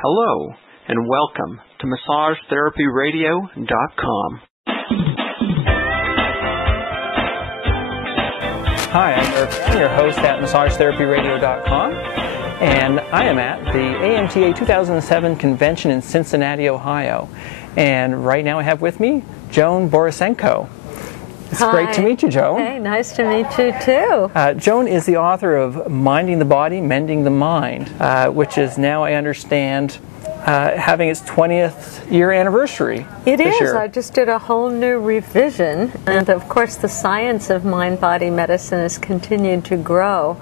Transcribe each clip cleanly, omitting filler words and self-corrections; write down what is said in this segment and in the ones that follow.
Hello, and welcome to MassageTherapyRadio.com. Hi, I'm Irv, your host at MassageTherapyRadio.com, and I am at the AMTA 2007 convention in Cincinnati, Ohio. And right now I have with me Joan Borysenko. It's great to meet you, Joan. Hey, nice to meet you too. Joan is the author of Minding the Body, Mending the Mind, which is now, I understand, having its 20th year anniversary this year. I just did a whole new revision, and of course the science of mind-body medicine has continued to grow,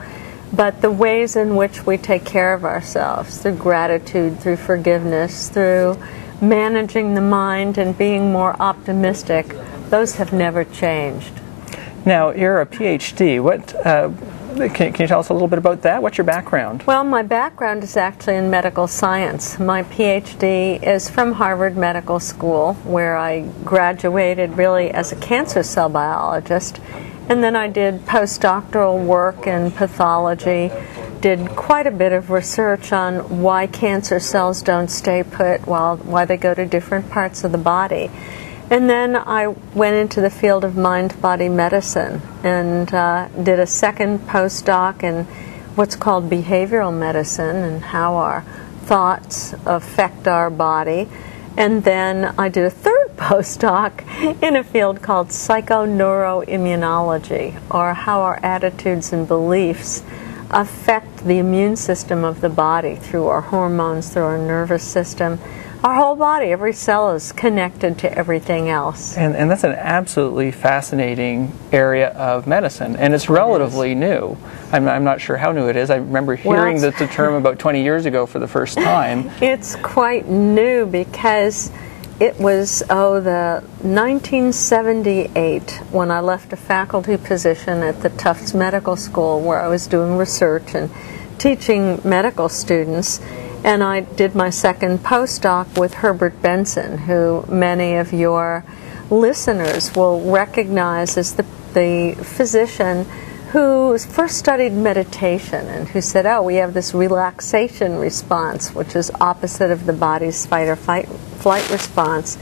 but the ways in which we take care of ourselves, through gratitude, through forgiveness, through managing the mind and being more optimistic, those have never changed. Now, you're a PhD. Can you tell us a little bit about that? What's your background? Well, my background is actually in medical science. My PhD is from Harvard Medical School, where I graduated really as a cancer cell biologist. And then I did postdoctoral work in pathology, did quite a bit of research on why cancer cells don't stay put, why they go to different parts of the body. And then I went into the field of mind-body medicine and did a second postdoc in what's called behavioral medicine and how our thoughts affect our body. And then I did a third postdoc in a field called psychoneuroimmunology, or how our attitudes and beliefs affect the immune system of the body through our hormones, through our nervous system. Our whole body, every cell is connected to everything else. And that's an absolutely fascinating area of medicine, and it's relatively new. I'm not sure how new it is. I remember hearing the term about 20 years ago for the first time. It's quite new because it was, the 1978 when I left a faculty position at the Tufts Medical School where I was doing research and teaching medical students. And I did my second postdoc with Herbert Benson, who many of your listeners will recognize as the physician who first studied meditation and who said, we have this relaxation response, which is opposite of the body's fight or flight response.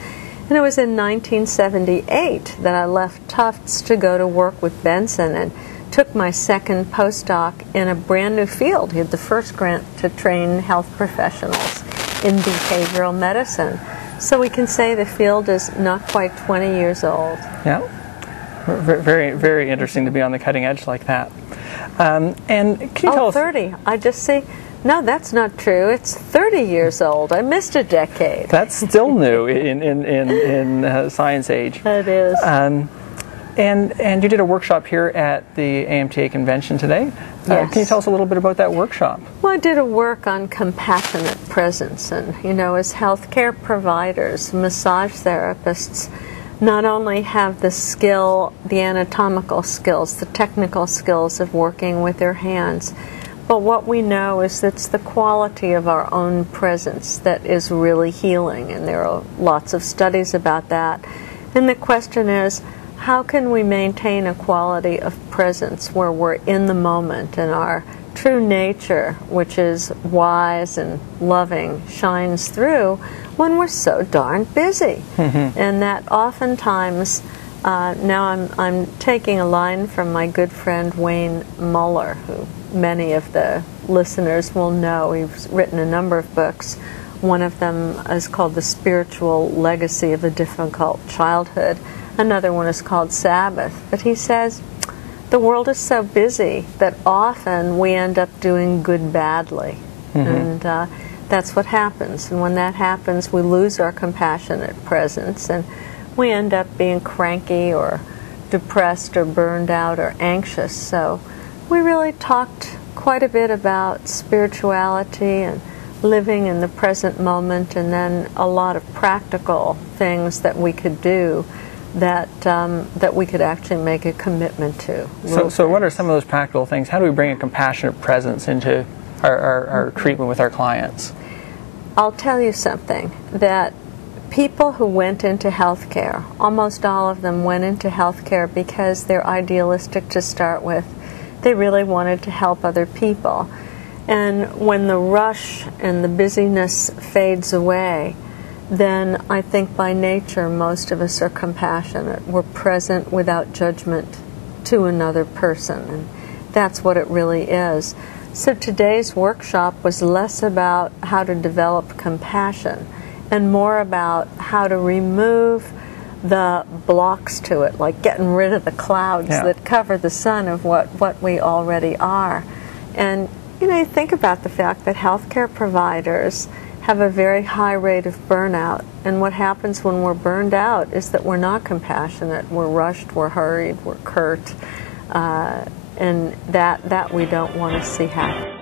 And it was in 1978 that I left Tufts to go to work with Benson and took my second postdoc in a brand new field. He had the first grant to train health professionals in behavioral medicine. So we can say the field is not quite 20 years old. Yeah, very, very interesting to be on the cutting edge like that. And can you tell us... 30. I just see... No, that's not true. It's 30 years old. I missed a decade. That's still new in science age. It is. And you did a workshop here at the AMTA convention today. Yes. Can you tell us a little bit about that workshop? Well, I did a work on compassionate presence. And, as healthcare providers, massage therapists not only have the skill, the anatomical skills, the technical skills of working with their hands, but what we know is it's the quality of our own presence that is really healing. And there are lots of studies about that. And the question is, how can we maintain a quality of presence where we're in the moment and our true nature, which is wise and loving, shines through when we're so darn busy? And that oftentimes, now I'm taking a line from my good friend Wayne Muller, who many of the listeners will know. He's written a number of books. One of them is called The Spiritual Legacy of a Difficult Childhood. Another one is called Sabbath. But he says the world is so busy that often we end up doing good badly. And that's what happens. And when that happens, we lose our compassionate presence and we end up being cranky or depressed or burned out or anxious. So we really talked quite a bit about spirituality and living in the present moment, and then a lot of practical things that we could do that we could actually make a commitment to. So what are some of those practical things? How do we bring a compassionate presence into our treatment with our clients? I'll tell you something, that people who went into healthcare, almost all of them went into healthcare because they're idealistic to start with. They really wanted to help other people. And when the rush and the busyness fades away, then I think by nature most of us are compassionate. We're present without judgment to another person, and that's what it really is. So today's workshop was less about how to develop compassion and more about how to remove the blocks to it, like getting rid of the clouds that cover the sun of what we already are. And you think about the fact that healthcare providers have a very high rate of burnout, and what happens when we're burned out is that we're not compassionate, we're rushed, we're hurried, we're curt, and that we don't want to see happen.